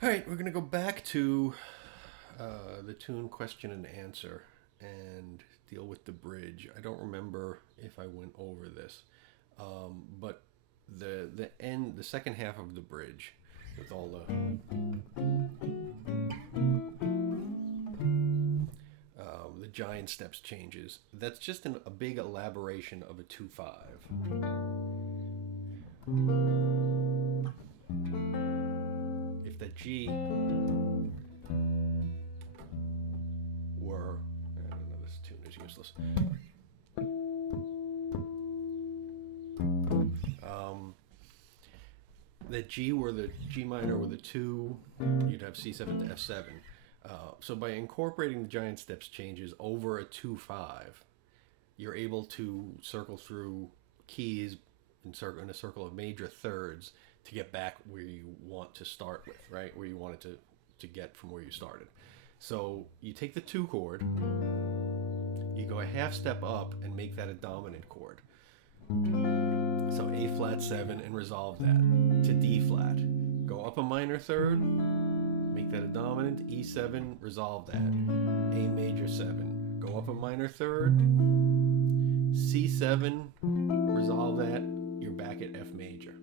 All right, we're going to go back to the tune question and answer and deal with the bridge. I don't remember if I went over this, but the second half of the bridge, with all the giant steps changes. That's just a big elaboration of a 2/5. If that G were, I don't know, this tune is useless. That G were the G minor with a 2, you'd have C7 to F7. So by incorporating the giant steps changes over a 2/5, you're able to circle through keys in a circle of major thirds to get back where you want to start with, right? Where you wanted to get from where you started. So you take the 2 chord, you go a half step up and make that a dominant chord. So A flat 7 and resolve that to D flat. Go up a minor third, make that a dominant, E7, resolve that. A major 7. Go up a minor third, C7, resolve that, you're back at F major.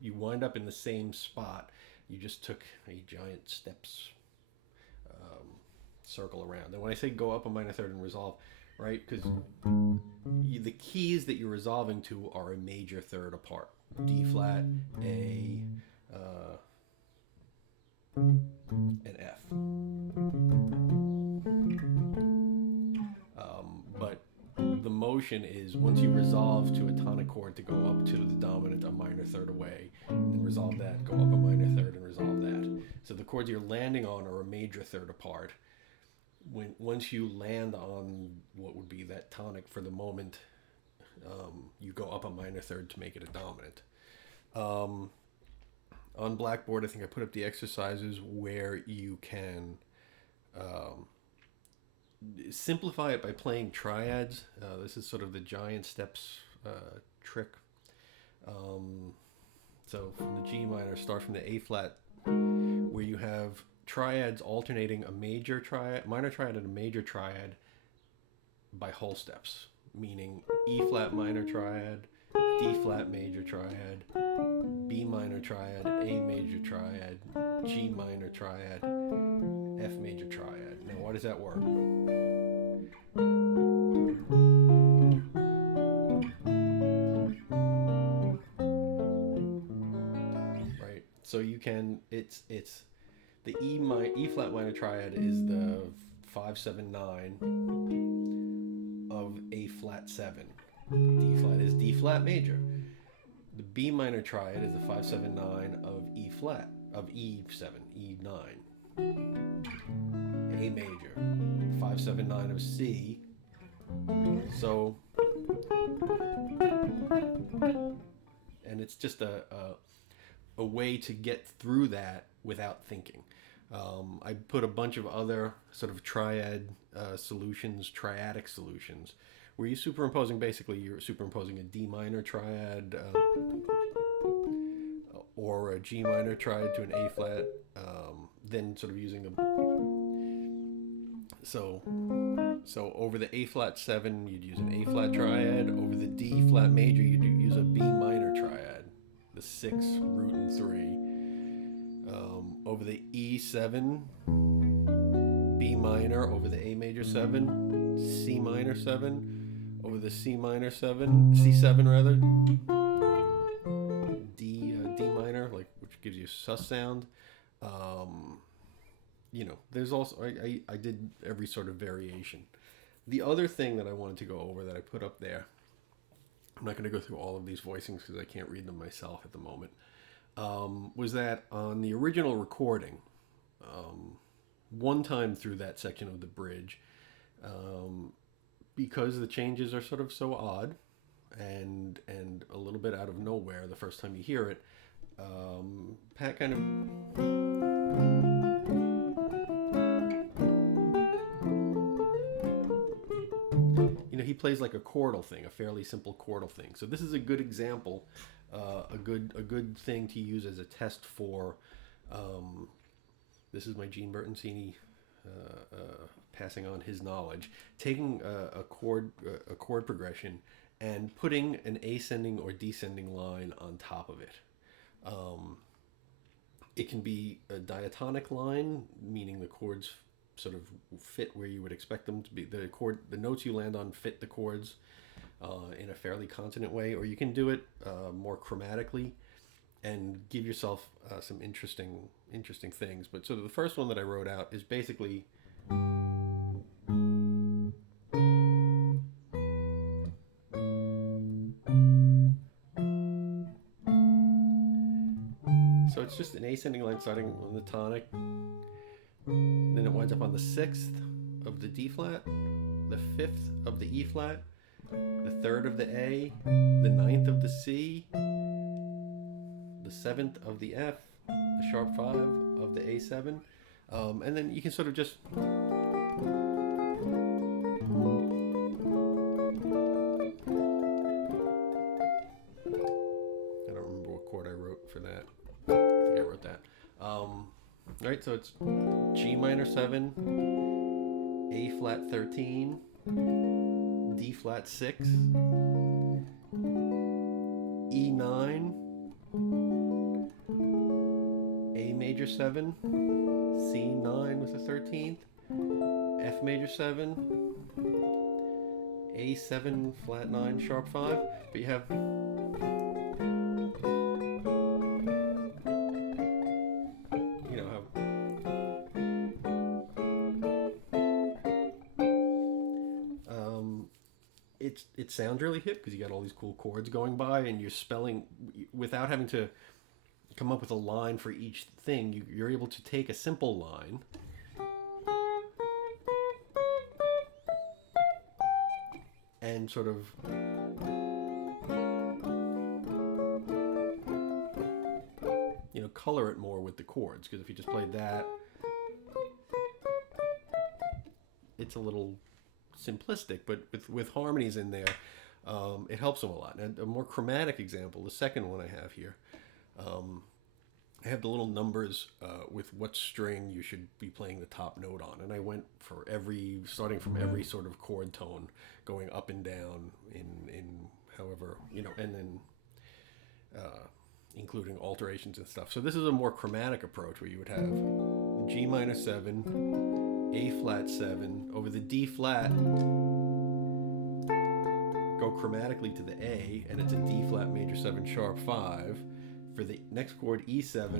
You wind up in the same spot. You just took a giant steps circle around. And when I say go up a minor third and resolve, right? Because the keys that you're resolving to are a major third apart. D flat, A, and F. But the motion is once you resolve to a tonic chord to go up to the dominant a minor third away, and then resolve that, go up a minor third and resolve that. So the chords you're landing on are a major third apart. Once you land on what would be that tonic for the moment, you go up a minor third to make it a dominant. On Blackboard, I think I put up the exercises where you can simplify it by playing triads. This is sort of the giant steps trick. So from the G minor, start from the A flat, where you have triads alternating a major triad, minor triad, and a major triad by whole steps, meaning E flat minor triad, D flat major triad, B minor triad, A major triad, G minor triad, F major triad. Now, why does that work? Right. So you can. It's the E flat minor triad is the 5-7-9 of A flat 7. D flat is D flat major. The B minor triad is the 5-7-9 of E flat of E7, E9. A major, 5-7-9 of C. So, and it's just a way to get through that without thinking. I put a bunch of other sort of triadic solutions, where you're superimposing a D minor triad or a G minor triad to an A flat, then sort of using so over the A flat 7 you'd use an A flat triad. Over the D flat major you'd use a B minor triad, the 6 root and 3. Over the E7, B minor. Over the A major 7, C minor 7. Over the C minor 7, C7 rather, D minor, like, which gives you sus sound. There's also I did every sort of variation. The other thing that I wanted to go over that I put up there, I'm not going to go through all of these voicings because I can't read them myself at the moment, was that on the original recording, one time through that section of the bridge, because the changes are sort of so odd and a little bit out of nowhere the first time you hear it, Pat kind of he plays like a chordal thing, a fairly simple chordal thing. So this is a good example, a good thing to use as a test for. This is my Gene Bertoncini passing on his knowledge, taking a chord progression and putting an ascending or descending line on top of it. It can be a diatonic line, meaning the chords sort of fit where you would expect them to be. The notes you land on fit the chords in a fairly consonant way, or you can do it more chromatically and give yourself some interesting things. But so the first one that I wrote out is basically so it's just an ascending line starting on the tonic, then it winds up on the 6th of the D flat, the 5th of the E flat, the 3rd of the A, the 9th of the C, the 7th of the F, the sharp 5 of the A7, and then you can sort of just I don't remember what chord I wrote for that. I think I wrote that. Right, so it's G minor 7, A flat 13, D flat 6, E9, A major 7, C9 with the 13th, F major 7, A7 flat 9 sharp 5, but you have it sounds really hip because you got all these cool chords going by, and you're spelling without having to come up with a line for each thing. You're able to take a simple line and sort of color it more with the chords, because if you just played that, it's a little simplistic, but with harmonies in there, it helps them a lot. And a more chromatic example, the second one I have here, I have the little numbers with what string you should be playing the top note on, and I went for starting from every sort of chord tone, going up and down in however, and then including alterations and stuff. So this is a more chromatic approach where you would have G minor 7, A flat 7, over the D flat, go chromatically to the A, and it's a D flat major 7 sharp 5. For the next chord, E7,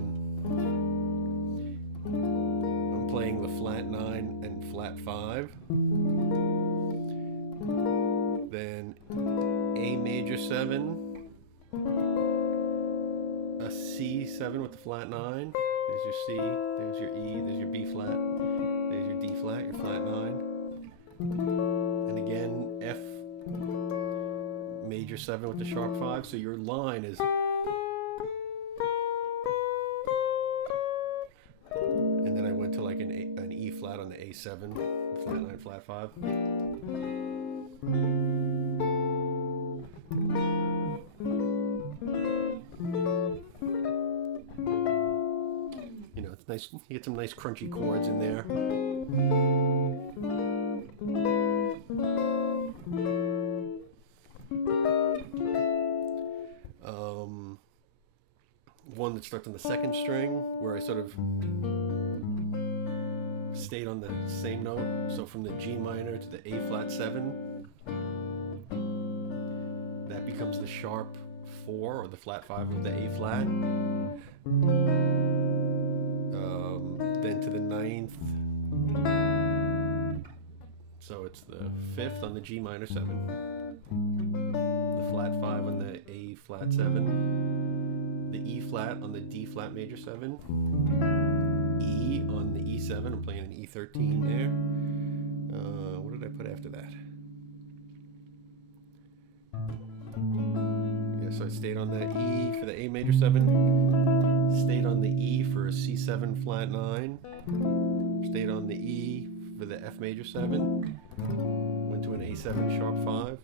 I'm playing the flat 9 and flat 5. Then A major 7, a C7 with the flat 9. There's your C, there's your E, there's your B flat, there's your D flat, your flat 9. And again, F major 7 with the sharp 5. So your line is, and then I went to like an E flat on the A7, flat 9, flat 5. It's nice. You get some nice crunchy chords in there. One that starts on the second string, where I sort of stayed on the same note. So from the G minor to the A flat 7, that becomes the sharp 4 or the flat 5 of the A flat. Then to the 9th, so it's the 5th on the G minor 7, the flat 5 on the A flat 7, the E flat on the D flat major 7, E on the E7, I'm playing an E13 there. What did I put after that? Yeah, so I stayed on the E for the A major 7, stayed on the E for a C7 flat 9, stayed on the E for the F major 7, went to an A7 A7 sharp 5.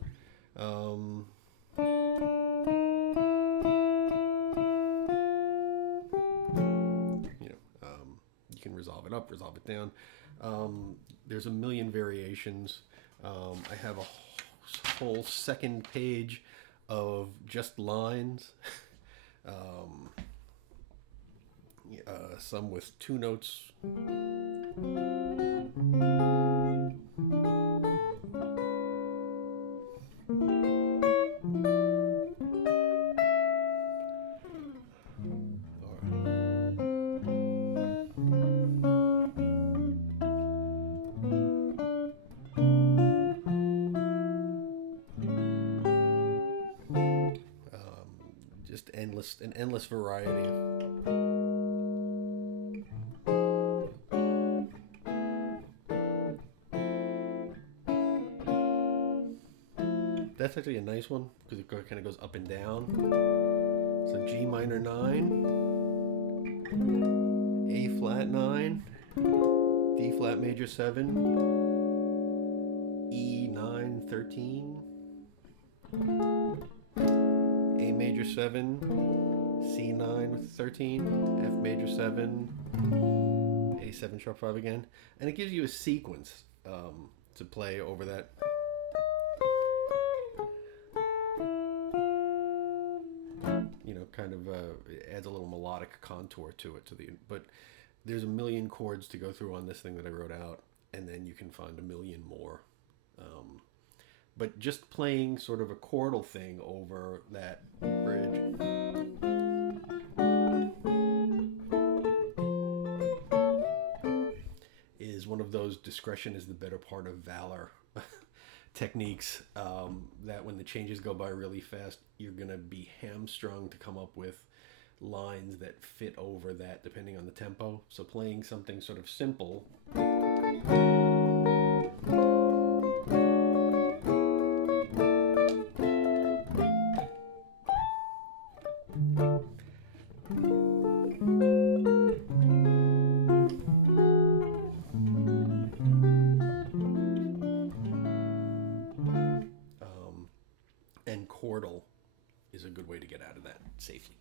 You can resolve it up, resolve it down. There's a million variations. I have a whole second page of just lines. Some with 2 notes. Just an endless variety. That's actually a nice one because it kind of goes up and down. So G minor 9, A flat 9, D flat major 7, E 9 13, A major 7, C 9 13, F major 7, A 7 sharp 5 again, and it gives you a sequence to play over that. Kind of it adds a little melodic contour to it. But there's a million chords to go through on this thing that I wrote out, and then you can find a million more. But just playing sort of a chordal thing over that bridge. Is one of those discretion is the better part of valor techniques that when the changes go by really fast, you're going to be hamstrung to come up with lines that fit over that depending on the tempo. So playing something sort of simple. And chordal is a good way to get out of that safely.